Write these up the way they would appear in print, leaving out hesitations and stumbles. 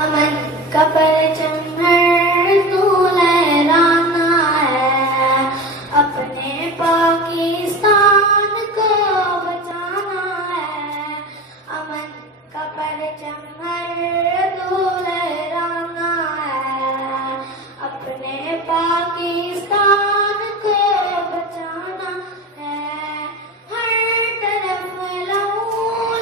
अमन का परचम हर तू लहराना है, अपने पाकिस्तान को बचाना है। अमन का परचम हर तू लहराना है, अपने पाकिस्तान को बचाना है। हर तरफ लहू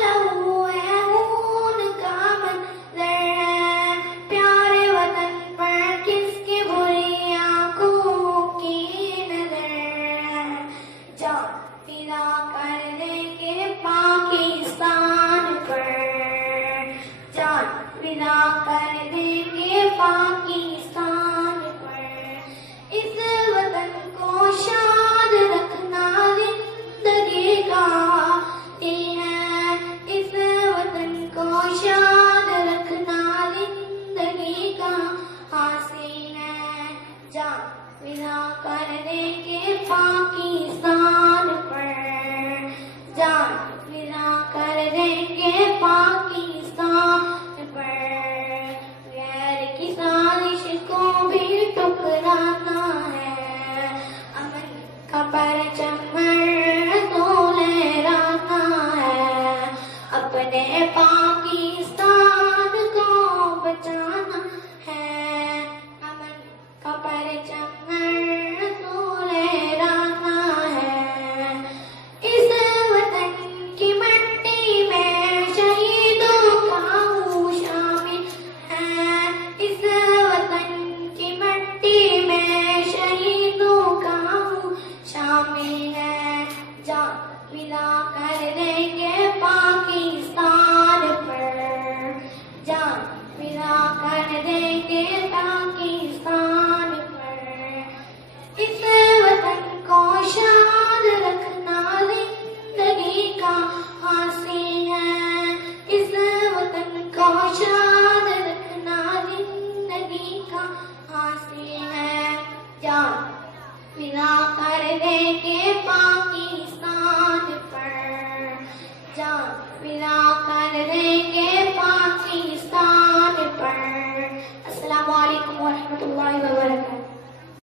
लहू है, खून का मंजर है, प्यारे वतन पर किसकी बुरी आंखों की नजर है। जान फिदा कर देंगे पाकिस्तान पर, जान फिदा कर देंगे पाकिस्तान पर। इस वतन को शाद रखना जिंदगी का है, इस वतन को शाद रखना जिंदगी का हासिल है। जान फिदा कर देंगे पाकिस्तान पर, जान फिदा कर देंगे पाकिस्तान पर। गैर की साजिश को भी टुकराना है, अमन का परचम तो लहराना है, अपने पाकिस्तान को बचाना है। अमन का परचम तो लहराना है। इस वतन की मिट्टी में शहीदों का शामिल है, इस वतन की मिट्टी में शहीदों का शामिल है। जान फिदा कर देंगे पाकिस्तान पर, जान फिदा कर देंगे पाकिस्तान पर। इस वतन को शाद रखना जिंदगी का हासिल है, इस वतन को शाद रखना जिंदगी का हासिल है। जान फिदा कर देंगे पाकिस्तान पर, जान फिदा कर देंगे पाकिस्तान पर। अस्सलामु अलैकुम वरहमतुल्लाहि वबरकातुहू।